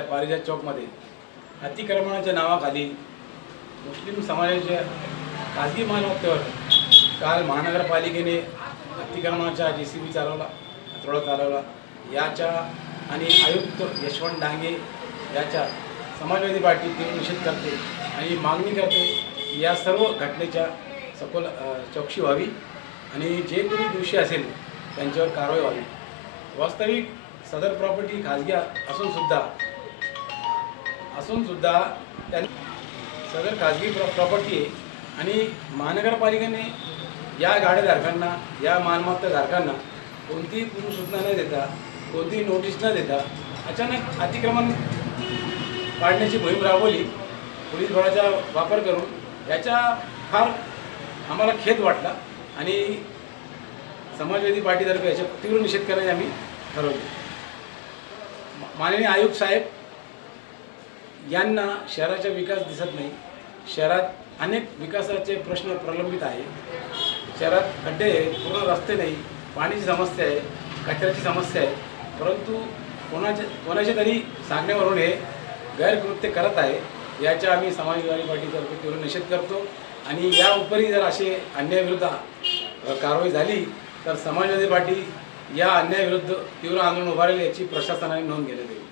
या पारिजात चौकमध्ये अतिक्रमणाच्या नावाखाली मुस्लिम समाजाच्या खाजगी मालमत्तेवर काल महानगरपालिकेने अतिक्रमणाचा JCB चालवला, हातोडा चालवला याच्या आणि आयुक्त यशवंत डांगे याच्या समाजवादी पार्टी तीव्र निषेध करते आणि मागणी करते या सर्व घटनेच्या सखोल चौकशी व्हावी आणि जे कोणी दोषी असेल त्यांच्यावर कारवाई व्हावी। वास्तविक सदर प्रॉपर्टी खाजगी असून सुद्धा सदर खाजगी प्रॉपर्टी आहे आणि महानगरपालिकेने या गाडेधारकांना या मालमत्ताधारकांना कोणतीही पूर्वसूचना न देता कोणतीही नोटीस न देता अचानक अतिक्रमण पाडण्याची मोहीम राबवली पोलीस बळाचा वापर करून। याचा फार आम्हाला खेद वाटला आणि समाजवादी पार्टीतर्फे याचा तीव्र निषेध करायचे आम्ही ठरवले। माननीय आयुक्त साहेब यांना शहराचा विकास दिसत नाही। शहरात अनेक विकासाचे प्रश्न प्रलंबित आहे। शहरात खड्डे आहेत, पूर्ण रस्ते नाही, पाण्याची समस्या आहे, कचऱ्याची समस्या आहे, परंतु कोणाच्या तरी सांगण्यावरून हे गैरकृत्य करत आहे। याच्या आम्ही समाजवादी पार्टीतर्फे तीव्र निषेध करतो आणि या उपरी जर असे अन्यायाविरुद्ध कारवाई झाली तर समाजवादी पार्टी या अन्यायाविरुद्ध तीव्र आंदोलन उभारेल याची प्रशासनाने नोंद घेण्यात येईल।